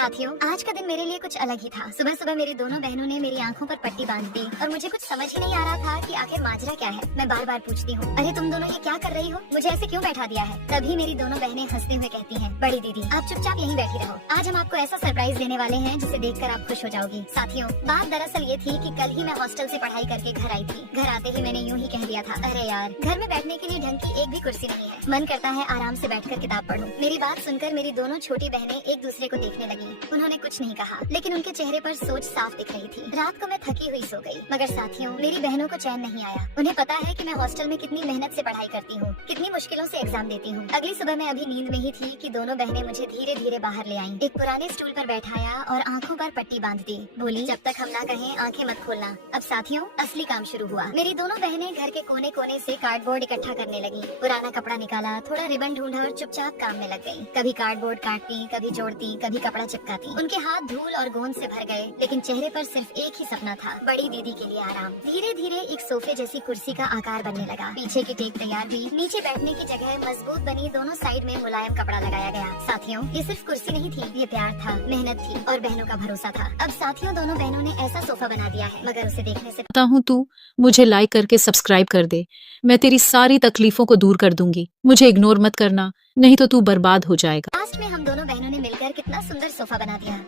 साथियों, आज का दिन मेरे लिए कुछ अलग ही था। सुबह सुबह मेरी दोनों बहनों ने मेरी आंखों पर पट्टी बांध दी और मुझे कुछ समझ ही नहीं आ रहा था कि आखिर माजरा क्या है। मैं बार बार पूछती हूँ, अरे तुम दोनों ये क्या कर रही हो, मुझे ऐसे क्यों बैठा दिया है। तभी मेरी दोनों बहनें हंसते हुए कहती हैं, बड़ी दीदी आप चुपचाप यहीं बैठी रहो, आज हम आपको ऐसा सरप्राइज देने वाले हैं जिसे देखकर आप खुश हो जाओगी। साथियों, बात दरअसल ये थी कि कल ही मैं हॉस्टल से पढ़ाई करके घर आई थी। घर आते ही मैंने यूं ही कह दिया था, अरे यार घर में बैठने के लिए ढंग की एक भी कुर्सी नहीं है, मन करता है आराम से बैठकर किताब पढूं। मेरी बात सुनकर मेरी दोनों छोटी बहनें एक दूसरे को देखने लगी। उन्होंने कुछ नहीं कहा, लेकिन उनके चेहरे पर सोच साफ दिख रही थी। रात को मैं थकी हुई सो गई, मगर साथियों मेरी बहनों को चैन नहीं आया। उन्हें पता है कि मैं हॉस्टल में कितनी मेहनत से पढ़ाई करती हूँ, कितनी मुश्किलों से एग्जाम देती हूँ। अगली सुबह मैं अभी नींद में ही थी कि दोनों बहनें मुझे धीरे धीरे बाहर ले आईं। एक पुराने स्टूल पर बैठाया और आंखों पर पट्टी बांध दी। बोली, जब तक हम ना कहें आंखें मत खोलना। अब साथियों असली काम शुरू हुआ। मेरी दोनों बहनें घर के कोने कोने से कार्डबोर्ड इकट्ठा करने लगी। पुराना कपड़ा निकाला, थोड़ा रिबन ढूंढा और चुपचाप काम में लग गई। कभी कार्डबोर्ड काटती, कभी जोड़ती, कभी कपड़ा चिपकाती। उनके हाथ धूल और गोंद से भर गए, लेकिन चेहरे पर सिर्फ एक ही सपना था, बड़ी दीदी के लिए आराम। धीरे धीरे एक सोफे जैसी कुर्सी का आकार बनने लगा। पीछे की टेक तैयार हुई, नीचे बैठने की जगह मजबूत बनी, दोनों साइड में मुलायम कपड़ा लगाया गया। साथियों ये सिर्फ कुर्सी नहीं थी, ये प्यार था, मेहनत थी और बहनों का भरोसा था। अब साथियों दोनों बहनों ने ऐसा सोफा बना दिया है, मगर उसे देखने से चाहता हूँ तू मुझे लाइक करके सब्सक्राइब कर दे। मैं तेरी सारी तकलीफों को दूर कर दूंगी। मुझे इग्नोर मत करना, नहीं तो तू बर्बाद हो जाएगा। लास्ट में हम दोनों बहनों ने मिलकर कितना सुंदर सोफा बना दिया।